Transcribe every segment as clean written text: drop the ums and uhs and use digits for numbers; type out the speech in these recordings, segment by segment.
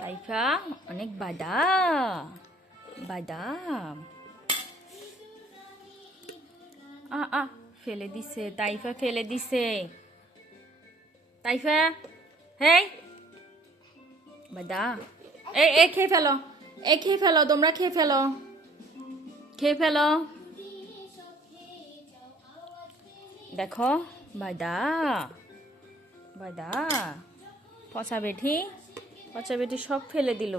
তাইফা অনেক বাদাম ফেলে দিছে, তাইফা ফেলে দিছে। তাইফা হেই বাদাম এ খেয়ে ফেলো, খেয়ে ফেলো, তোমরা খেয়ে ফেলো, দেখো বাদা পচা বেটি সব ফেলে দিল।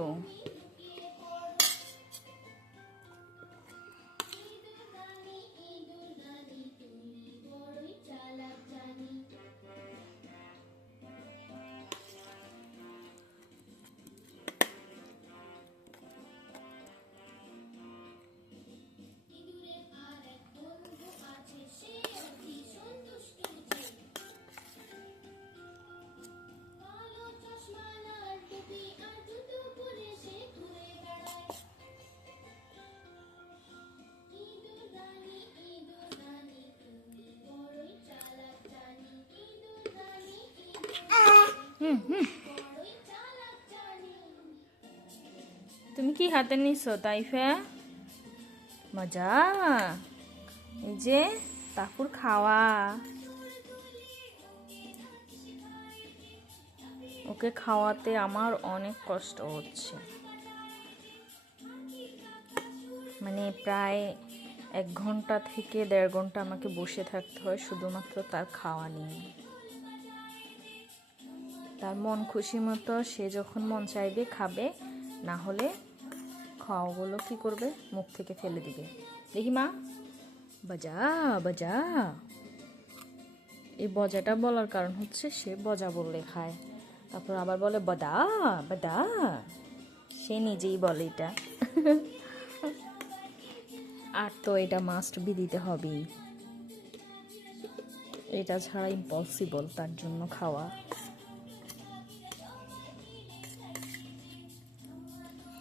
তুমি কি হাতে নিছো তাইফা? মজা, এই যে তাকুর খাওয়া, ওকে খাওয়াতে আমার অনেক কষ্ট হচ্ছে, মানে প্রায় 1 ঘন্টা থেকে 1.5 ঘন্টা আমাকে বসে থাকতে হয় শুধুমাত্র তার খাওয়া নিয়ে। তার মন খুশি মতো সে যখন মন চাইবে খাবে, না হলে খাওয়াগুলো কি করবে, মুখ থেকে ফেলে দিবে। দেখি মা, বাজা। এই বজাটা বলার কারণ হচ্ছে সে বজা বললে খায়, তারপর আবার বলে বাদা, সে নিজেই বলে এটা। আর তো এটা মাস্ট বি দিতে হবেই, এটা ছাড়া ইম্পসিবল তার জন্য খাওয়া।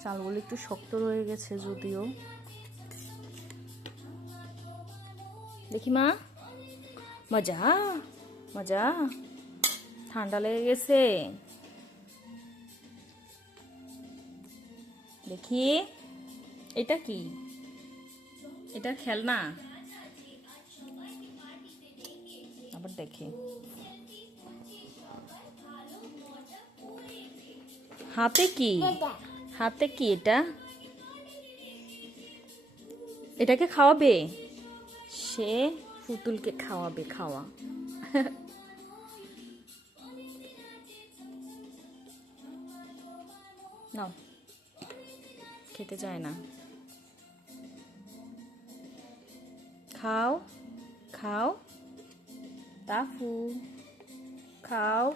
চালগুলো একটু শক্ত রয়ে গেছে যদিও। দেখি মা, মজা, ঠান্ডা লেগে গেছে। দেখি এটা কি, এটা খেলনা, আবার দেখি হাতে কি এটাকে খাওয়াবে, সে পুতুলকে খাওয়াবে খাওয়া। নাও, খেতে চায় না, খাও তাফু খাও।